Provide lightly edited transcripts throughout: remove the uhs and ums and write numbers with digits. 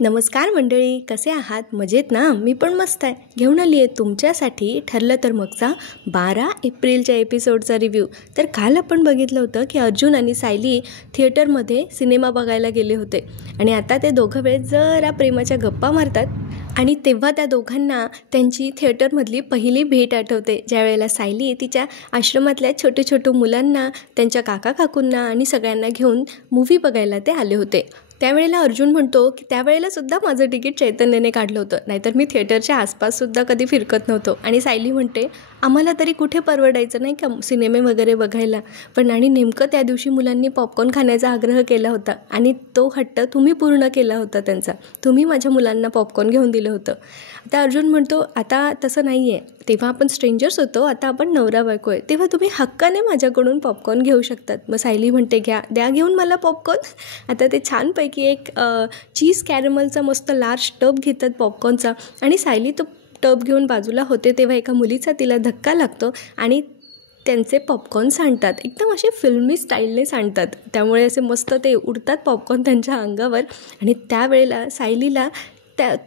नमस्कार मंडळी, कसे आहात? मजेत ना? मी पण मस्त आहे. घेऊन आली आहे तुमच्यासाठी ठरलं तर मगचा 12 एप्रिलच्या एपिसोडचा रिव्ह्यू. तर काल आपण बघितलं होतं की अर्जुन आणि सायली थिएटरमध्ये सिनेमा बघायला गेले होते आणि आता ते दोघं वेळ जरा प्रेमाच्या गप्पा मारतात आणि तेव्हा त्या दोघांना त्यांची थिएटरमधली पहिली भेट आठवते, ज्या वेळेला सायली तिच्या आश्रमातल्या छोट्या मुलांना, त्यांच्या काका काकूंना आणि सगळ्यांना घेऊन मूव्ही बघायला ते आले होते. त्यावेळेला अर्जुन म्हणतो की त्यावेळेलासुद्धा माझं तिकीट चैतन्यने काढलं होतं, नाहीतर मी थिएटरच्या आसपाससुद्धा कधी फिरकत नव्हतो. आणि सायली म्हणते आम्हाला तरी कुठे परवडायचं नाही का सिनेमे वगैरे बघायला, पण आणि नेमकं त्या दिवशी मुलांनी पॉपकॉर्न खाण्याचा आग्रह केला होता आणि तो हट्ट तुम्ही पूर्ण केला होता त्यांचा. तुम्ही माझ्या मुलांना पॉपकॉर्न घेऊन दिलं होतं. आता अर्जुन म्हणतो आता तसं नाही आहे, तेव्हा आपण स्ट्रेंजर्स होतो, आता आपण नवरा बायको आहे, तेव्हा तुम्ही हक्काने माझ्याकडून पॉपकॉर्न घेऊ शकतात. मग सायली म्हणते द्या घेऊन मला पॉपकॉर्न. आता ते छानपैकी एक चीज कॅरमलचा मस्त लार्ज टब घेतात पॉपकॉर्नचा आणि सायली तो टब घेऊन बाजूला होते तेव्हा एका मुलीचा तिला धक्का लागतो आणि त्यांचे पॉपकॉर्न सांडतात. एकदम असे फिल्मी स्टाईलने सांडतात, त्यामुळे असे मस्त ते उडतात पॉपकॉर्न त्यांच्या अंगावर. आणि त्यावेळेला सायलीला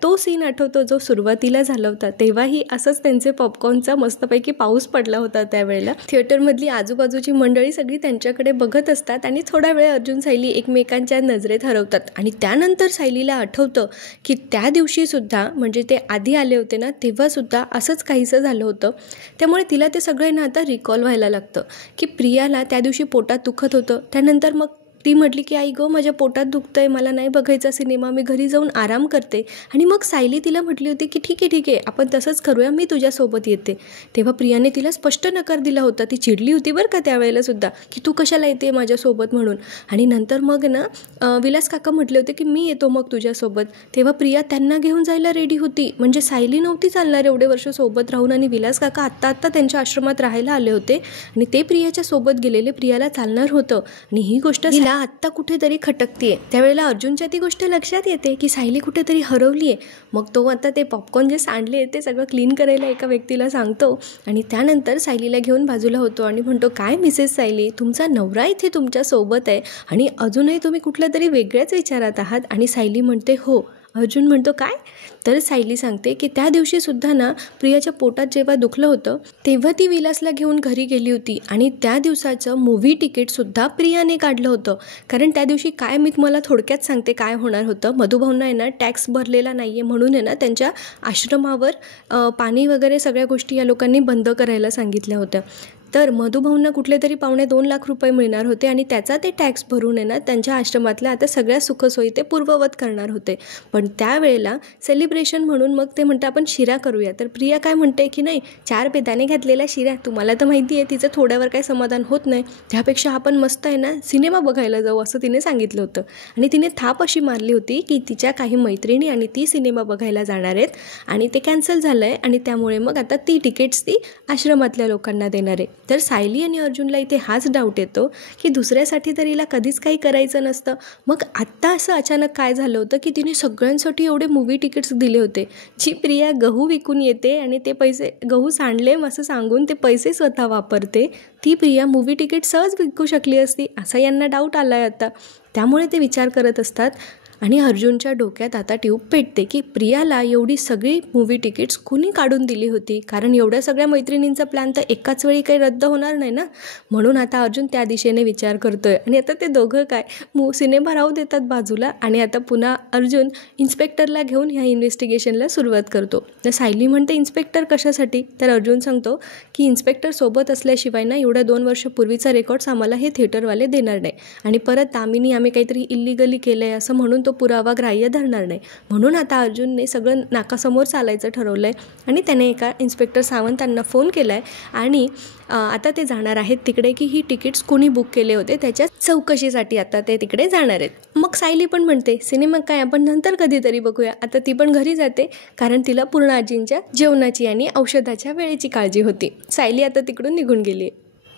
तो सीन आठवतो जो सुरुवातीला झाला होता, तेव्हाही असंच त्यांचे पॉपकॉर्नचा मस्तपैकी पाऊस पडला होता. त्यावेळेला थिएटरमधली आजूबाजूची मंडळी सगळी त्यांच्याकडे बघत असतात आणि थोडा वेळ अर्जुन सायली एकमेकांच्या नजरेत हरवतात. आणि त्यानंतर सायलीला आठवतं की त्या दिवशीसुद्धा, म्हणजे ते आधी आले होते ना, तेव्हासुद्धा असंच काहीसं झालं होतं. त्यामुळे तिला ते सगळे ना आता रिकॉल व्हायला लागतं की प्रियाला त्या दिवशी पोटात दुखत होतं. त्यानंतर मग ती म्हटली की आई गं, माझ्या पोटात दुखतं आहे, मला नाही बघायचा सिनेमा, मी घरी जाऊन आराम करते. आणि मग सायली तिला म्हटली होती की ठीक आहे आपण तसंच करूया, मी तुझ्यासोबत येते. तेव्हा प्रियाने तिला स्पष्ट नकार दिला होता. ती चिडली होती बरं का त्यावेळेलासुद्धा की तू कशाला येते माझ्यासोबत म्हणून. आणि नंतर मग ना विलास काका म्हटले होते की मी येतो मग तुझ्यासोबत. तेव्हा प्रिया त्यांना घेऊन जायला रेडी होती. म्हणजे सायली नव्हती चालणार एवढे वर्ष सोबत राहून, आणि विलास काका आत्ता त्यांच्या आश्रमात राहायला आले होते आणि ते प्रियाच्या सोबत गेलेले, प्रियाला चालणार होतं. आणि ही गोष्ट आत्ता कुठेतरी खटकतीये. त्यावेळेला अर्जुनच्या ती गोष्ट लक्षात येते की सायली कुठेतरी हरवली आहे. मग तो आता ते पॉपकॉर्न जे सांडले ते सगळं क्लीन करायला एका व्यक्तीला सांगतो आणि त्यानंतर सायलीला घेऊन बाजूला होतो आणि म्हणतो काय मिसेस सायली, तुमचा नवरा इथे तुमच्या सोबत आहे आणि अजूनही तुम्ही कुठल्या तरी वेगळ्याच विचारात आहात. आणि सायली म्हणते हो. अर्जुन म्हणतो काय? तर सायली सांगते की त्या दिवशीसुद्धा ना प्रियाच्या पोटात जेव्हा दुखलं होतं तेव्हा ती विलासला घेऊन घरी गेली होती आणि त्या दिवसाचं मूव्ही तिकीटसुद्धा प्रियाने काढलं होतं. कारण त्या दिवशी काय, मी तुम्हाला थोडक्यात सांगते काय होणार होतं. मधुभाऊंना आहे ना टॅक्स भरलेला नाही आहे म्हणून आहे ना त्यांच्या आश्रमावर पाणी वगैरे सगळ्या गोष्टी या लोकांनी बंद करायला सांगितल्या होत्या. तर मधुभाऊंना कुठले तरी 2.25 लाख रुपये मिळणार होते आणि त्याचा ते टॅक्स भरून आहे ना त्यांच्या आश्रमातल्या आता सगळ्या सुखसोयी ते पूर्ववत करणार होते. पण त्यावेळेला सेलिब्रेशन म्हणून मग ते म्हणतं आपण शिरा करूया. तर प्रिया काय म्हणते की नाही, 4 बेदाणे घातलेला शिरा, तुम्हाला तर माहिती आहे तिचं थोड्यावर काही समाधान होत नाही, त्यापेक्षा आपण मस्त आहे ना सिनेमा बघायला जाऊ असं तिने सांगितलं होतं. आणि तिने थाप अशी मारली होती की तिच्या काही मैत्रिणी आणि ती सिनेमा बघायला जाणार आहेत आणि ते कॅन्सल झालं आहे आणि त्यामुळे मग आता ती तिकीट्स ती आश्रमातल्या लोकांना देणार आहे. तर सायली आणि अर्जुनला इथे हाच डाऊट येतो की दुसऱ्यासाठी तर हिला कधीच काही करायचं नसतं. मग आत्ता असं अचानक काय झालं होतं की तिने सगळ्यांसाठी एवढे मूव्ही तिकीट्स दिले होते. जी प्रिया गहू विकून येते आणि ते पैसे, गहू सांडले असं सांगून ते पैसे स्वतः वापरते, ती प्रिया मूव्ही तिकीट सहज विकू शकली असती असा यांना डाऊट आला आहे आता. त्यामुळे ते विचार करत असतात आणि अर्जुनच्या डोक्यात आता ट्यूब पेटते की प्रियाला एवढी सगळी मूव्ही तिकीट्स कुणी काढून दिली होती, कारण एवढ्या सगळ्या मैत्रिणींचा प्लॅन तर एकाच वेळी काही रद्द होणार नाही ना. म्हणून आता अर्जुन त्या दिशेने विचार करतोय आणि आता ते दोघं काय सिनेमा राहू देतात बाजूला आणि आता पुन्हा अर्जुन इन्स्पेक्टरला घेऊन ह्या इन्व्हेस्टिगेशनला सुरुवात करतो. तर सायली म्हणते इन्स्पेक्टर कशासाठी? तर अर्जुन सांगतो की इन्स्पेक्टर सोबत असल्याशिवाय ना एवढ्या 2 वर्षापूर्वीचा रेकॉर्ड्स आम्हाला हे थिएटरवाले देणार नाही आणि परत आम्ही काहीतरी इल्लिगली केलं आहे असं म्हणून तो पुरावा ग्राह्य धरणार नाही. म्हणून आता अर्जुनने सगळं नाकासमोर चालायचं ठरवलं आहे आणि त्याने एका इन्स्पेक्टर सावंतांना फोन केला आहे आणि आता ते जाणार आहेत तिकडे की ही तिकीट्स कोणी बुक केले होते त्याच्या चौकशीसाठी आता ते तिकडे जाणार आहेत. मग सायली पण म्हणते सिनेमा काय आपण नंतर कधीतरी बघूया. आता ती पण घरी जाते कारण तिला पूर्ण आजींच्या जेवणाची आणि औषधाच्या वेळेची काळजी होती. सायली आता तिकडून निघून गेली.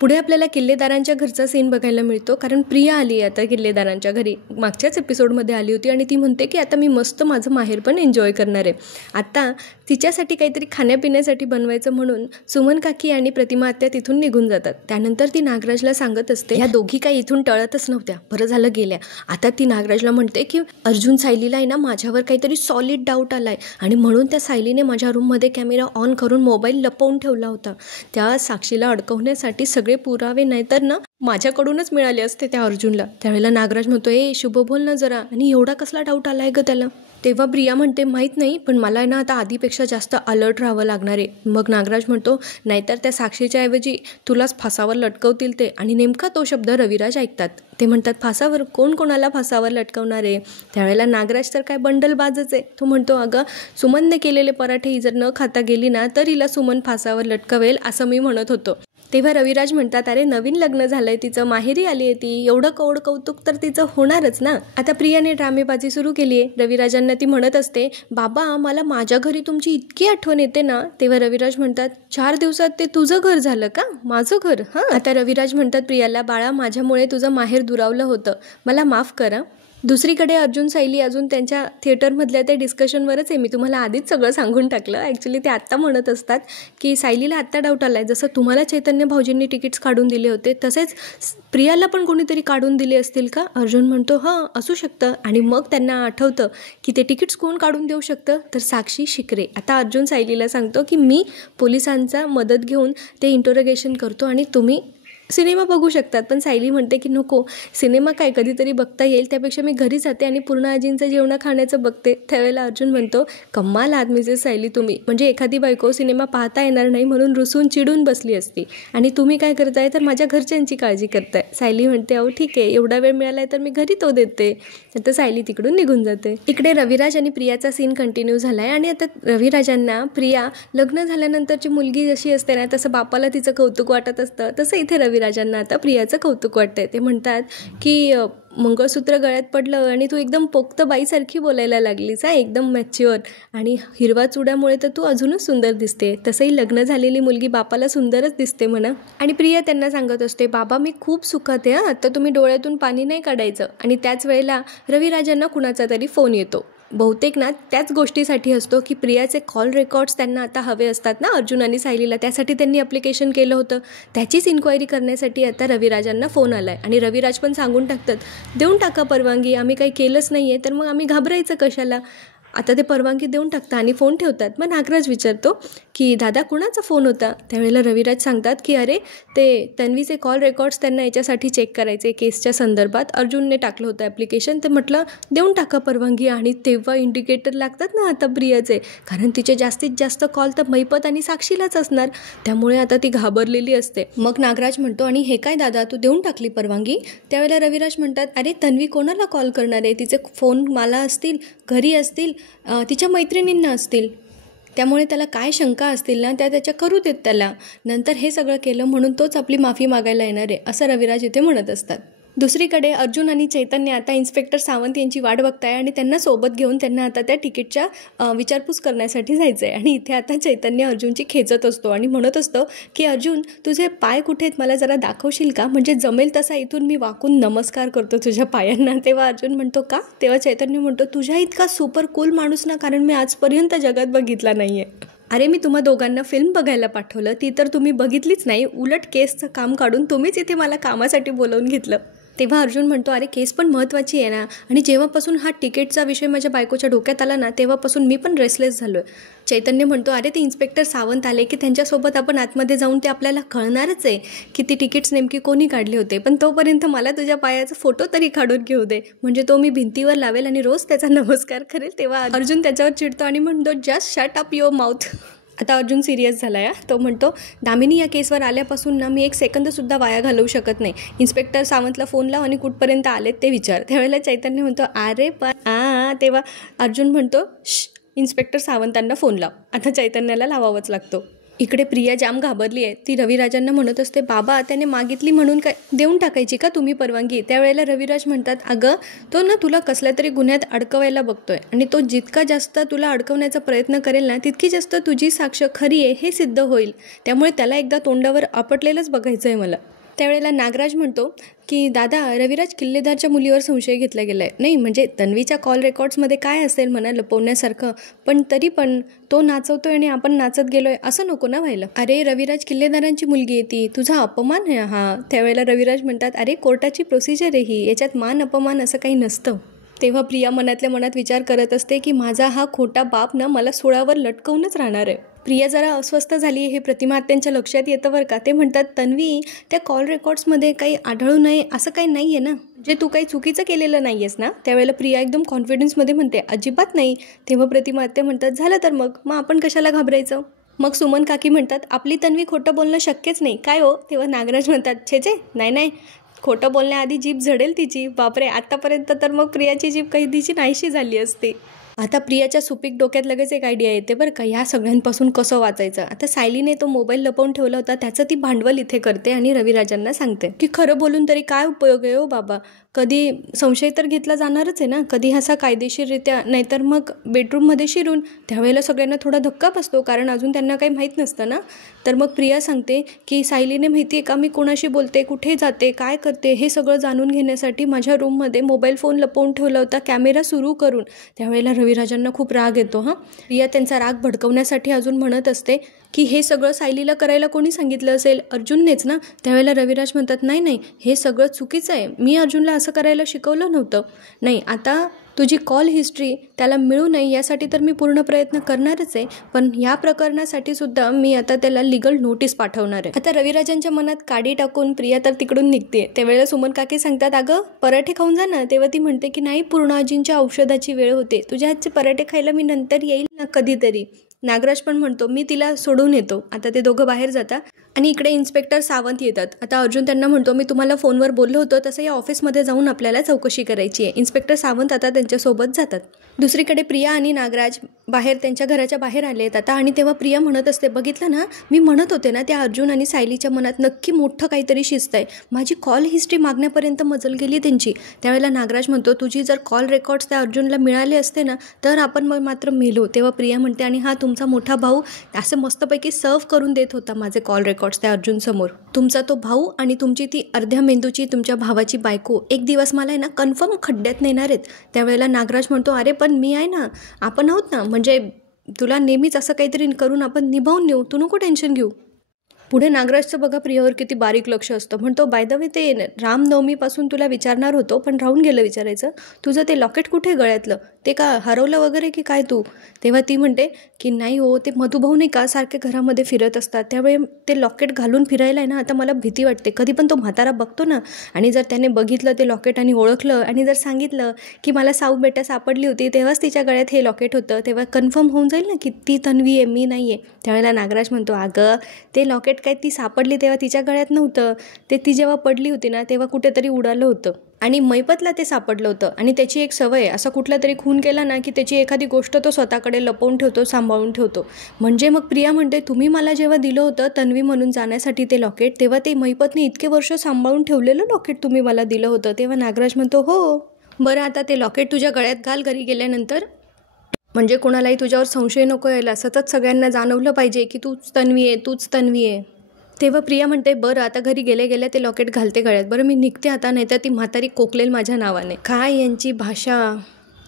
पुढे आपल्याला किल्लेदारांच्या घरचा सीन बघायला मिळतो, कारण प्रिया आली आहे आता किल्लेदारांच्या घरी. मागच्याच एपिसोडमध्ये आली होती आणि ती म्हणते की आता मी मस्त माझं माहेर पण एन्जॉय करणार आहे. आता तिच्यासाठी काहीतरी खाण्यापिण्यासाठी बनवायचं म्हणून सुमन काकी आणि प्रतिमा आत्या तिथून निघून जातात. त्यानंतर ती नागराजला सांगत असते, ह्या दोघी काही इथून टळतच नव्हत्या, बरं झालं गेल्या. आता ती नागराजला म्हणते की अर्जुन सायलीला आहे ना माझ्यावर काहीतरी सॉलिड डाऊट आलाय आणि म्हणून त्या सायलीने माझ्या रूममध्ये कॅमेरा ऑन करून मोबाईल लपवून ठेवला होता. त्या साक्षीला अडकवण्यासाठी सगळे पुरावे नाहीतर ना माझ्याकडूनच मिळाले असते त्या अर्जुनला. त्यावेळेला नागराज म्हणतो, ए शुभ बोल ना जरा, आणि एवढा कसला डाऊट आलाय ग त्याला. तेव्हा प्रिया म्हणते, माहीत नाही, पण मला ना आता आधीपेक्षा जास्त अलर्ट राहावं लागणार आहे. मग नागराज म्हणतो, नाहीतर त्या साक्षीच्या ऐवजी तुलाच फासावर लटकवतील ते. आणि नेमका तो शब्द रविराज ऐकतात. ते म्हणतात, फासावर? कोण कोणाला फासावर लटकवणार आहे? त्यावेळेला नागराज तर काय बंडलबाजच आहे. तो म्हणतो, अगं सुमनने केलेले पराठे ही जर न खाता गेली ना तर हिला सुमन फासावर लटकवेल असं मी म्हणत होतो. तेव्हा रविराज म्हणतात, अरे नवीन लग्न झालंय तिचं, माहेरी आली आहे ती, एवढं कौतुक तर तिचं होणारच ना. आता प्रियाने ड्रामेबाजी सुरू केली आहे. रविराजांना ती म्हणत असते, बाबा मला माझ्या घरी तुमची इतकी आठवण येते ना. तेव्हा रविराज म्हणतात, 4 दिवसात ते तुझं घर झालं का? माझं घर? हां. आता रविराज म्हणतात प्रियाला, बाळा माझ्यामुळे तुझं माहेर दुरावलं होतं, मला माफ करा. दुसरीकडे अर्जुन सायली अजून त्यांच्या थिएटरमधल्या त्या डिस्कशनवरच आहे. मी तुम्हाला आधीच सगळं सांगून टाकलं. ॲक्च्युली ते आत्ता म्हणत असतात की सायलीला आत्ता डाऊट आला आहे, जसं तुम्हाला चैतन्य भाऊजींनी तिकीट्स काढून दिले होते तसेच प्रियाला पण कोणीतरी काढून दिले असतील का? अर्जुन म्हणतो, हां असू शकतं. आणि मग त्यांना आठवतं की ते तिकीट्स कोण काढून देऊ शकतं, तर साक्षी शिकरे. आता अर्जुन सायलीला सांगतो की मी पोलिसांचा मदत घेऊन ते इंटरोगेशन करतो आणि तुम्ही सिनेमा बघू शकतात. पण सायली म्हणते की नको, सिनेमा काय कधीतरी बघता येईल, त्यापेक्षा मी घरी जाते आणि पूर्ण आजींचं जेवण खाण्याचं बघते. त्यावेळेला अर्जुन म्हणतो, कमाल आहात मिसेस सायली तुम्ही, म्हणजे एखादी बायको सिनेमा पाहता येणार नाही म्हणून रुसून चिडून बसली असती आणि तुम्ही काय करताय तर माझ्या घरच्यांची काळजी करताय. सायली म्हणते, अहो ठीक आहे, एवढा वेळ मिळालाय तर मी घरी तो देते. आता सायली तिकडून निघून जाते. इकडे रविराज आणि प्रियाचा सीन कंटिन्यू झालाय आणि आता रविराजांना प्रिया लग्न झाल्यानंतरची मुलगी जशी असते ना तसं बापाला तिचं कौतुक वाटत असतं, तसं इथे रविराजांना आता प्रियाचं कौतुक वाटतंय. ते म्हणतात की मंगळसूत्र गळ्यात पडलं आणि तू एकदम पोक्त बाईसारखी बोलायला लागलीस, एकदम मॅच्युअर, आणि हिरवा चुड्यामुळे तर तू अजूनच सुंदर दिसते. तसंही लग्न झालेली मुलगी बापाला सुंदरच दिसते म्हणा. आणि प्रिया त्यांना सांगत असते, बाबा मी खूप सुखात आहे, आता तुम्ही डोळ्यातून पाणी नाही काढायचं. आणि त्याच वेळेला रविराजांना कुणाचा तरी फोन येतो. बहुतेक ना त्याच गोष्टीसाठी असतो की प्रियाचे कॉल रेकॉर्ड्स त्यांना आता हवे असतात ना अर्जुन आणि सायलीला, त्यासाठी त्यांनी ॲप्लिकेशन केलं होतं. त्याचीच इन्क्वायरी करण्यासाठी आता रविराजांना फोन आला आहे. आणि रविराज पण सांगून टाकतात, देऊन टाका परवानगी, आम्ही काही केलंच नाही आहे तर मग आम्ही घाबरायचं कशाला. आता ते परवानगी देऊन टाकतात आणि फोन ठेवतात. मग नागराज विचारतो की दादा कुणाचा फोन होता? त्यावेळेला रविराज सांगतात की अरे ते तन्वीचे कॉल रेकॉर्ड्स त्यांना याच्यासाठी चेक करायचे, केसच्या संदर्भात अर्जुनने टाकलं होतं ॲप्लिकेशन. तर म्हटलं देऊन टाका परवानगी. आणि तेव्हा इंडिकेटर लागतात ना आता प्रियाचे, कारण तिचे जास्तीत जास्त कॉल तर मैपत आणि साक्षीलाच असणार, त्यामुळे आता ती घाबरलेली असते. मग नागराज म्हणतो, आणि हे काय दादा तू देऊन टाकली परवानगी? त्यावेळेला रविराज म्हणतात, अरे तन्वी कोणाला कॉल करणार आहे? तिचे फोन मला असतील, घरी असतील, तिच्या मैत्रिणींना असतील, त्यामुळे त्याला काय शंका असतील ना त्या त्याच्या करू देत त्याला. नंतर हे सगळं केलं म्हणून तोच आपली माफी मागायला येणार आहे असं रविराज इथे म्हणत असतात. दुसरीकडे अर्जुन आणि चैतन्य आता इन्स्पेक्टर सावंत यांची वाट बघताय आणि त्यांना सोबत घेऊन त्यांना आता त्या तिकीटच्या विचारपूस करण्यासाठी जायचं आहे. आणि इथे आता चैतन्य अर्जुनची खेचत असतो आणि म्हणत असतो की अर्जुन तुझे पाय कुठे आहेत, मला जरा दाखवशील का? म्हणजे जमेल तसा इथून मी वाकून नमस्कार करतो तुझ्या पायांना. तेव्हा अर्जुन म्हणतो का? तेव्हा चैतन्य म्हणतो, तुझ्या इतका सुपर कूल माणूस ना कारण मी आजपर्यंत जगात बघितला नाही आहे. अरे मी तुम्हा दोघांना फिल्म बघायला पाठवलं, ती तर तुम्ही बघितलीच नाही, उलट केसचं काम काढून तुम्हीच इथे मला कामासाठी बोलावून घेतलं. तेव्हा अर्जुन म्हणतो, अरे केस पण महत्त्वाची आहे ना, आणि जेव्हापासून हा तिकीटचा विषय माझ्या बायकोच्या डोक्यात आला ना तेव्हापासून मी पण रेसलेस झालो आहे. चैतन्य म्हणतो, अरे ते इन्स्पेक्टर सावंत आले की त्यांच्यासोबत आपण आतमध्ये जाऊन ते आपल्याला कळणारच आहे की ती तिकीट्स नेमकी कोणी काढले होते, पण तोपर्यंत मला तुझ्या पायाचा फोटो तरी काढून घेऊ दे, म्हणजे तो मी भिंतीवर लावेल आणि रोज त्याचा नमस्कार करेल. तेव्हा अर्जुन त्याच्यावर चिडतो आणि म्हणतो, just shut up your mouth. आता अर्जुन सिरियस झाला आहे. तो म्हणतो, दामिनी या केसवर आल्यापासून ना मी एक सेकंदसुद्धा वाया घालवू शकत नाही. इन्स्पेक्टर सावंतला फोन लाव आणि कुठपर्यंत आलेत ते विचार. त्यावेळेला चैतन्य म्हणतो, अरे पण तेव्हा अर्जुन म्हणतो, इन्स्पेक्टर सावंतांना फोन लाव. आता चैतन्याला लावावंच लागतो. इकडे प्रिया जाम घाबरली आहे. ती रविराजांना म्हणत असते, बाबा त्याने मागितली म्हणून काय देऊन टाकायची का तुम्ही परवानगी? त्यावेळेला रविराज म्हणतात, अगं तो ना तुला कसल्या तरी गुन्ह्यात अडकवायला बघतोय आणि तो जितका जास्त तुला अडकवण्याचा प्रयत्न करेल ना तितकी जास्त तुझी साक्ष खरी आहे हे सिद्ध होईल, त्यामुळे त्याला एकदा तोंडावर आपटलेलंच बघायचं आहे मला. त्यावेळेला नागराज म्हणतो की दादा, रविराज किल्लेदारच्या मुलीवर संशय घेतला गेला आहे. नाही म्हणजे तन्वीच्या कॉल रेकॉर्ड्समध्ये काय असेल म्हणा लपवण्यासारखं, पण तरी पण तो नाचवतोय आणि आपण नाचत गेलोय असं नको ना व्हायला. अरे रविराज किल्लेदारांची मुलगी आहे ती, तुझा अपमान आहे हा. त्यावेळेला रविराज म्हणतात, अरे कोर्टाची प्रोसिजर आहे ही, याच्यात मान अपमान असं काही नसतं. तेव्हा प्रिया मनातल्या मनात विचार करत असते की माझा हा खोटा बाप ना मला सोळावर लटकवूनच राहणार आहे. प्रिया जरा अस्वस्थ झाली हे प्रतिमा आत्यांच्या लक्षात येतं बरं का. ते म्हणतात, तन्वी, त्या कॉल रेकॉर्ड्समध्ये काही आढळू नये असं काही नाही आहे ना, जे तू काही चुकीचं केलेलं नाही आहेस ना. त्यावेळेला प्रिया एकदम कॉन्फिडन्समध्ये म्हणते, अजिबात नाही. तेव्हा प्रतिमा आत्या म्हणतात, झालं तर मग आपण कशाला घाबरायचं. मग सुमन काकी म्हणतात, आपली तन्वी खोटं बोलणं शक्यच नाही काय हो. तेव्हा नागराज म्हणतात, छे नाही, खोटं बोलण्याआधी जीभ झडेल तिची. बापरे, आत्तापर्यंत तर मग प्रियाची जीभ कैदीची नाहीशी झाली असते. आता प्रियाच्या सुपीक डोक्यात लगेच एक आयडिया येते बरं का, ह्या सगळ्यांपासून कसं वाचायचं. आता सायलीने तो मोबाईल लपवून ठेवला होता, त्याचं ती भांडवल इथे करते आणि रविराजांना सांगते की खरं बोलून तरी काय उपयोग आहे हो बाबा, कधी संशय तर घेतला जाणारच आहे ना, कधी असा कायदेशीररित्या, नाहीतर मग बेडरूममध्ये शिरून. त्यावेळेला सगळ्यांना थोडा धक्का बसतो, कारण अजून त्यांना काही माहीत नसतं ना. तर मग प्रिया सांगते की सायलीने माहिती आहे का मी कोणाशी बोलते, कुठे जाते, काय करते, हे सगळं जाणून घेण्यासाठी माझ्या रूममध्ये मोबाईल फोन लपवून ठेवला होता, कॅमेरा सुरू करून. त्यावेळेला रविराजांना खूप राग येतो. प्रिया त्यांचा राग भडकवण्यासाठी अजून म्हणत असते की हे सगळं सायलीला करायला कोणी सांगितलं असेल, अर्जुननेच ना. त्यावेळेला रविराज म्हणतात, नाही हे सगळं चुकीचं आहे, मी अर्जुनला असं करायला शिकवलं नव्हतं. नाही, आता तुझी कॉल हिस्ट्री त्याला मिळू नये यासाठी तर मी पूर्ण प्रयत्न करणारच आहे, पण या प्रकरणासाठी सुद्धा मी आता त्याला लीगल नोटीस पाठवणार आहे. आता रविराजांच्या मनात काडी टाकून प्रिया तर तिकडून निघते. त्यावेळेला सुमन काकी सांगतात, अगं पराठे खाऊन जा ना. तेव्हा ती म्हणते की नाही, पूर्णाजींच्या औषधाची वेळ होते, तुझ्या हातचे पराठे खायला मी नंतर येईल ना कधीतरी. नागराज पण म्हणतो, मी तिला सोडून येतो. आता ते दोघं बाहेर जातात आणि इकडे इन्स्पेक्टर सावंत येतात. आता अर्जुन त्यांना म्हणतो, मी तुम्हाला फोनवर बोललो होतो तसं या ऑफिसमध्ये जाऊन आपल्याला चौकशी करायची आहे. इन्स्पेक्टर सावंत आता त्यांच्यासोबत जातात. दुसरीकडे प्रिया आणि नागराज बाहेर त्यांच्या घराच्या बाहेर आले आहेत आता. आणि तेव्हा प्रिया म्हणत असते, बघितलं ना, मी म्हणत होते ना, त्या अर्जुन आणि सायलीच्या मनात नक्की मोठं काहीतरी शिस्त आहे. माझी कॉल हिस्ट्री मागण्यापर्यंत मजल गेली त्यांची. त्यावेळेला नागराज म्हणतो, तुझी जर कॉल रेकॉर्ड्स त्या अर्जुनला मिळाले असते ना, तर आपण मग मात्र मेलो. तेव्हा प्रिया म्हणते, आणि हा तुमचा मोठा भाऊ असं मस्तपैकी सर्व करून देत होता माझे कॉल रेकॉर्ड्स त्या अर्जुन समोर. तुमचा तो भाऊ आणि तुमची ती अर्ध्या मेंदूची तुमच्या भावाची बायको एक दिवस मला आहे ना कन्फर्म खड्ड्यात नेणार आहेत. त्यावेळेला नागराज म्हणतो, अरे पण मी आहे ना, आपण आहोत ना, म्हणजे तुला नेहमीच असं काहीतरी करून आपण निभावून नेऊ, तू नको टेन्शन घेऊ. पुढे नागराजचं बघा प्रियावर किती बारीक लक्ष असतं. म्हणतो, बाय द वे, ते रामनवमीपासून तुला विचारणार होतो पण राहून गेलं विचारायचं, तुझं ते लॉकेट कुठे गळ्यातलं, ते का हरवलं वगैरे की काय तू. तेव्हा ती म्हणते की नाही हो, ते मधुभाऊ नाही का सारखे घरामध्ये फिरत असतात, त्यावेळी ते लॉकेट घालून फिरायला आहे ना, आता मला भीती वाटते. कधी पण तो म्हातारा बघतो ना, आणि जर त्याने बघितलं ते लॉकेट आणि ओळखलं आणि जर सांगितलं की मला साऊ बेटा सापडली होती तेव्हाच तिच्या गळ्यात हे लॉकेट होतं, तेव्हा कन्फर्म होऊन जाईल ना की ती तन्वी आहे, मी नाही आहे. त्यावेळेला नागराज म्हणतो, अगं ते लॉकेट काय ती सापडली तेव्हा तिच्या गळ्यात नव्हतं, ते ती जेव्हा पडली होती ना तेव्हा कुठेतरी उडालं होतं आणि मैपतला ते सापडलं होतं. आणि त्याची एक सवय, असा कुठला तरी खून केला ना की त्याची एखादी गोष्ट तो स्वतःकडे लपवून ठेवतो, सांभाळून ठेवतो. म्हणजे मग प्रिया म्हणते, तुम्ही मला जेव्हा दिलं होतं तन्वी म्हणून जाण्यासाठी ते लॉकेट, तेव्हा ते मैपतने इतके वर्ष सांभाळून ठेवलेलं लॉकेट तुम्ही मला दिलं होतं. तेव्हा नागराज म्हणतो, हो बरं, आता ते लॉकेट तुझ्या गळ्यात घाल घरी गेल्यानंतर, म्हणजे कोणालाही तुझ्यावर संशय नको यायला, सतत सगळ्यांना जाणवलं पाहिजे की तूच तन्वी आहे, तूच तन्वी आहे. तेव्हा प्रिया म्हणते, बरं आता घरी गेल्या ते लॉकेट घालते गळ्यात, बरं मी निघते आता, नाही तर ती म्हातारी कोकलेल माझ्या नावाने. काय यांची भाषा.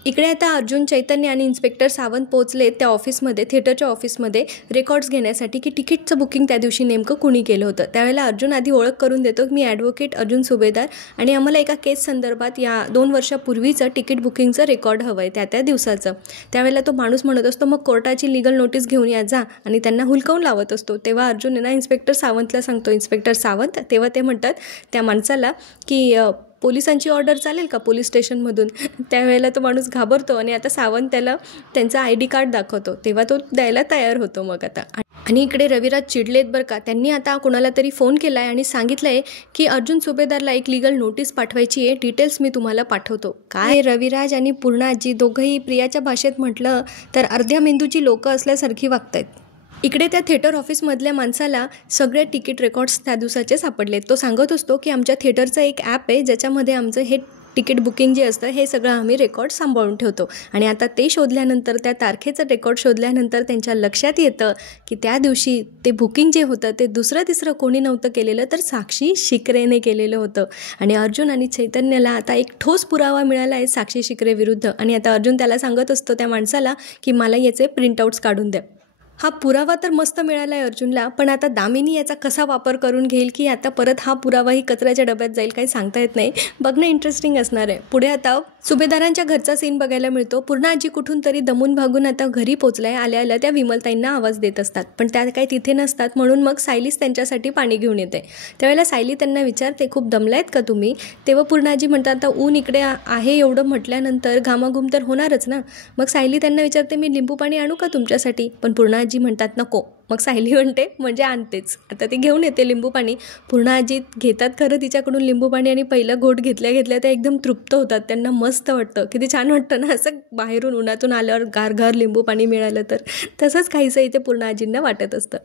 इकडे आता अर्जुन, चैतन्य आणि इन्स्पेक्टर सावंत पोहोचले त्या ऑफिसमध्ये, थिएटरच्या ऑफिसमध्ये रेकॉर्ड्स घेण्यासाठी की तिकीटचं बुकिंग त्या दिवशी नेमकं कुणी केलं होतं. त्यावेळेला अर्जुन आधी ओळख करून देतो की मी ॲडव्होकेट अर्जुन सुभेदार आणि आम्हाला एका केस संदर्भात या 2 वर्षापूर्वीचं तिकीट बुकिंगचं रेकॉर्ड हवं आहे त्या दिवसाचं. त्यावेळेला तो माणूस म्हणत असतो, मग कोर्टाची लीगल नोटीस घेऊन या जा, आणि त्यांना हुलकावून लावत असतो. तेव्हा अर्जुन ना इन्स्पेक्टर सावंतला सांगतो, इन्स्पेक्टर सावंत. तेव्हा ते म्हणतात त्या माणसाला की पोलिसांची ऑर्डर चालेल का पोलीस स्टेशनमधून. त्यावेळेला तो माणूस घाबरतो आणि आता सावंत त्याला त्यांचा ID कार्ड दाखवतो, तेव्हा तो द्यायला तयार होतो. मग आता आणि इकडे रविराज चिडलेत बरं का. त्यांनी आता कोणाला तरी फोन केला आहे आणि सांगितलं आहे की अर्जुन सुभेदारला एक लीगल नोटीस पाठवायची आहे, डिटेल्स मी तुम्हाला पाठवतो. काय रविराज आणि पूर्णाजी दोघंही प्रियाच्या भाषेत म्हटलं तर अर्ध्या मेंदूची लोकं असल्यासारखी वागतायत. इकडे त्या थिएटर ऑफिसमधल्या माणसाला सगळे तिकीट रेकॉर्ड्स त्या दिवसाचे सापडलेत. तो सांगत असतो की आमच्या थिएटरचं एक ॲप आहे ज्याच्यामध्ये आमचं हे तिकीट बुकिंग जे असतं हे सगळं आम्ही रेकॉर्ड सांभाळून ठेवतो. आणि आता ते शोधल्यानंतर, त्या तारखेचं रेकॉर्ड शोधल्यानंतर त्यांच्या लक्षात येतं की त्या दिवशी ते बुकिंग जे होतं ते दुसरं तिसरं कोणी नव्हतं केलेलं, तर साक्षी शिकरेने केलेलं होतं. आणि अर्जुन आणि चैतन्याला आता एक ठोस पुरावा मिळाला आहे साक्षी शिकरे विरुद्ध. आणि आता अर्जुन त्याला सांगत असतो त्या माणसाला की मला याचे प्रिंटआउट्स काढून द्या. हा पुरावा तर मस्त मिळाला आहे अर्जुनला, पण आता दामिनी याचा कसा वापर करून घेईल की आता परत हा पुरावाही कचऱ्याच्या डब्यात जाईल काही सांगता येत नाही. बघणं इंटरेस्टिंग असणार आहे. पुढे आता सुभेदारांच्या घरचा सीन बघायला मिळतो. पूर्ण आजी कुठून तरी दमून भागून आता घरी पोचलाय. आल्या त्या विमलताईंना आवाज देत असतात, पण त्या काही तिथे नसतात. म्हणून मग सायलीच त्यांच्यासाठी पाणी घेऊन येते. त्यावेळेला सायली त्यांना विचारते, खूप दमलायत का तुम्ही? तेव्हा पूर्ण आजी म्हणतात, आता ऊन इकडे आहे एवढं म्हटल्यानंतर घामाघूम तर होणारच ना. मग सायली त्यांना विचारते, मी लिंबू पाणी आणू का तुमच्यासाठी? पण पूर्ण आजी म्हणतात नको. मग सायली म्हणते म्हणजे आणतेच. आता ती घेऊन येते लिंबू पाणी. पूर्ण आजी घेतात खरं तिच्याकडून लिंबू पाणी आणि पहिलं घोट घेतल्या त्या एकदम तृप्त होतात. त्यांना मस्त वाटतं. किती छान वाटतं ना असं बाहेरून उन्हातून आल्यावर गार लिंबू पाणी मिळालं तर. तसंच काहीसं इथे पूर्ण आजींना वाटत असतं.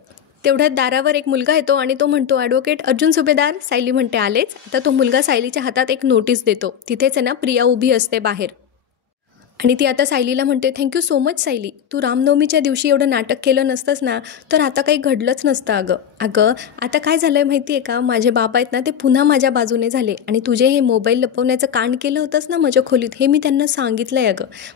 तेवढ्यात दारावर एक मुलगा येतो आणि तो म्हणतो, ॲडव्होकेट अर्जुन सुभेदार. सायली म्हणते आलेच. आता तो मुलगा सायलीच्या हातात एक नोटीस देतो. तिथेच आहे ना प्रिया उभी असते बाहेर. आणि ती आता सायलीला म्हणते, थँक्यू सो मच सायली, तू रामनवमीच्या दिवशी एवढं नाटक केलं नसतंस ना तर आता काही घडलंच नसतं. अगं आता काय झालं आहे माहिती आहे का, माझे बाबा आहेत ना ते पुन्हा माझ्या बाजूने झाले आणि तुझे हे मोबाईल लपवण्याचं कांड केलं होतंस ना माझ्या खोलीत, हे मी त्यांना सांगितलं आहे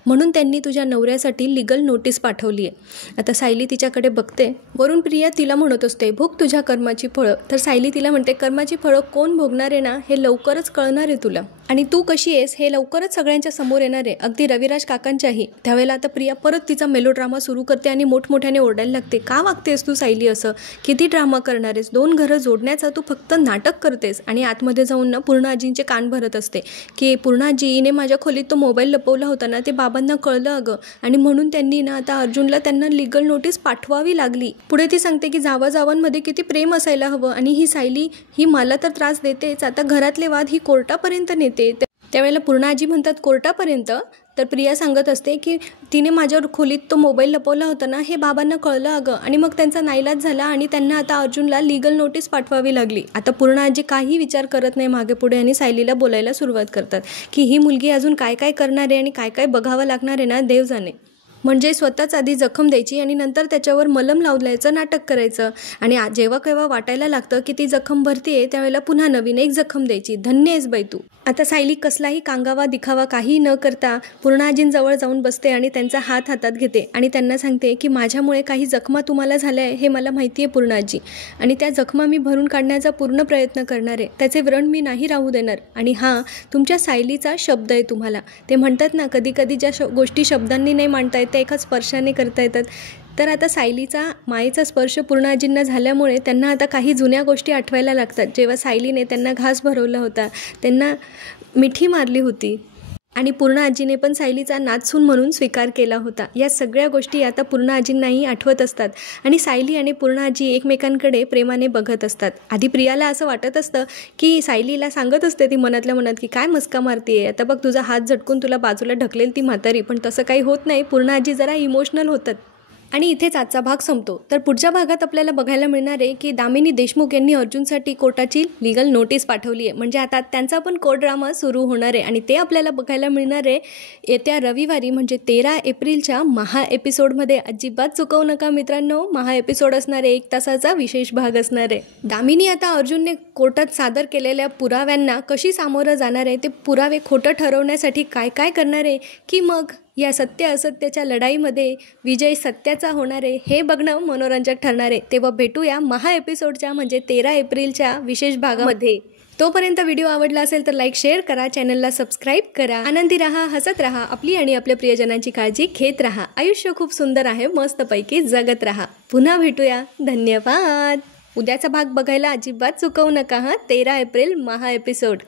म्हणून त्यांनी तुझ्या नवऱ्यासाठी लिगल नोटीस पाठवली आहे. आता सायली तिच्याकडे बघते. वरून प्रिया तिला म्हणत असते, भोग तुझ्या कर्माची फळं. तर सायली तिला म्हणते, कर्माची फळं कोण भोगणार आहे ना हे लवकरच कळणार आहे तुला, आणि तू कशी आहेस हे लवकरच सगळ्यांच्या समोर येणार आहे, अगदी रविराज काकांच्याही. त्यावेळेला आता प्रिया परत तिचा मेलोड्रामा सुरू करते आणि मोठमोठ्याने ओरडायला लागते, का वागतेस तू सायली असं? किती ड्रामा करणार आहेस? 2 घरं जोडण्याचं तू फक्त नाटक करतेस. आणि आतमध्ये जाऊन ना पूर्ण आजींचे कान भरत असते की पूर्ण आजीने माझ्या खोलीत तो मोबाईल लपवला होता ना ते बाबांना कळलं आणि म्हणून त्यांनी ना आता अर्जुनला त्यांना लिगल नोटीस पाठवावी लागली. पुढे ती सांगते की जावाजावांमध्ये किती प्रेम असायला हवं आणि ही सायली ही मला तर त्रास देतेच, आता घरातले वाद ही कोर्टापर्यंत नेते. त्यावेळेला पूर्ण आजी म्हणतात, कोर्टापर्यंत? तर प्रिया सांगत असते की तिने माझ्यावर खोलीत तो मोबाईल लपवला होता ना हे बाबांना कळलं आणि मग त्यांचा नाईलाज झाला आणि त्यांना आता अर्जुनला लिगल नोटीस पाठवावी लागली. आता पूर्ण आजी काही विचार करत नाही मागे पुढे आणि सायलीला बोलायला सुरुवात करतात की ही मुलगी अजून काय काय करणार आहे आणि काय काय बघावं लागणार आहे ना देव जाणे. म्हणजे स्वतःच आधी जखम द्यायची आणि नंतर त्याच्यावर मलम लावल्याचं नाटक करायचं आणि जेव्हा केव्हा वाटायला लागतं की ती जखम भरतीये त्यावेळेला पुन्हा नवीन एक जखम द्यायची. धन्य आहेस बाई तू. आता सायली कसलाही कांगावा दिखावा काही न करता पूर्ण आजींजवळ जाऊन बसते आणि त्यांचा हात हातात घेते आणि त्यांना सांगते की माझ्यामुळे काही जखमा तुम्हाला झाल्या आहे हे मला माहिती आहे पूर्ण आजी, आणि त्या जखमा मी भरून काढण्याचा पूर्ण प्रयत्न करणार आहे. त्याचे व्रण मी नाही राहू देणार. आणि हां, तुमच्या सायलीचा शब्द आहे तुम्हाला. ते म्हणतात ना कधी कधी ज्या गोष्टी शब्दांनी नाही मांडता येत त्या एका स्पर्शाने करता येतात. तर आता सायलीचा मायेचा स्पर्श पूर्ण आजींना झाल्यामुळे त्यांना आता काही जुन्या गोष्टी आठवायला लागतात. जेव्हा सायलीने त्यांना घास भरवला होता, त्यांना मिठी मारली होती आणि पूर्ण आजीने पण सायलीचा नातसून म्हणून स्वीकार केला होता. या सगळ्या गोष्टी आता पूर्ण आजींनाही आठवत असतात आणि सायली आणि पूर्ण आजी एकमेकांकडे प्रेमाने बघत असतात. आधी प्रियाला असं वाटत असतं की सायलीला सांगत असते ती मनातल्या मनात की काय मस्का मारतीये, आता बघ तुझा हात झटकून तुला बाजूला ढकलेल ती म्हातारी, पण तसं काही होत नाही. पूर्ण आजी जरा इमोशनल होतात. आणि इथेच आजचा भाग संपतो. तर पुढच्या भागात आपल्याला बघायला मिळणार आहे की दामिनी देशमुख यांनी अर्जुनसाठी कोर्टाची लिगल नोटीस पाठवली आहे. म्हणजे आता त्यांचा पण कोर्ट ड्रामा सुरू होणार आहे आणि ते आपल्याला बघायला मिळणार आहे येत्या रविवारी म्हणजे 13 एप्रिलच्या महा एपिसोडमध्ये. अजिबात चुकवू नका मित्रांनो, महा एपिसोड असणार आहे, 1 तासाचा विशेष भाग असणार आहे. दामिनी आता अर्जुनने कोर्टात सादर केलेल्या पुराव्यांना कशी सामोरं जाणार आहे, ते पुरावे खोटं ठरवण्यासाठी काय काय करणार आहे, की मग या सत्य असत्याच्या लढाईमध्ये विजय सत्याचा होणार आहे हे बघणं मनोरंजक ठरणार आहे. तेव्हा भेटूया महा एपिसोडच्या म्हणजे 13 एप्रिलच्या विशेष भागामध्ये. तोपर्यंत व्हिडिओ आवडला असेल तर लाईक शेअर करा, चॅनलला सबस्क्राईब करा. आनंदी राहा, हसत राहा, आपली आणि आपल्या प्रियजनांची काळजी घेत राहा. आयुष्य खूप सुंदर आहे, मस्तपैकी जगत राहा. पुन्हा भेटूया. धन्यवाद. उद्याचा भाग बघायला अजिबात चुकवू नका. 13 एप्रिल महा एपिसोड.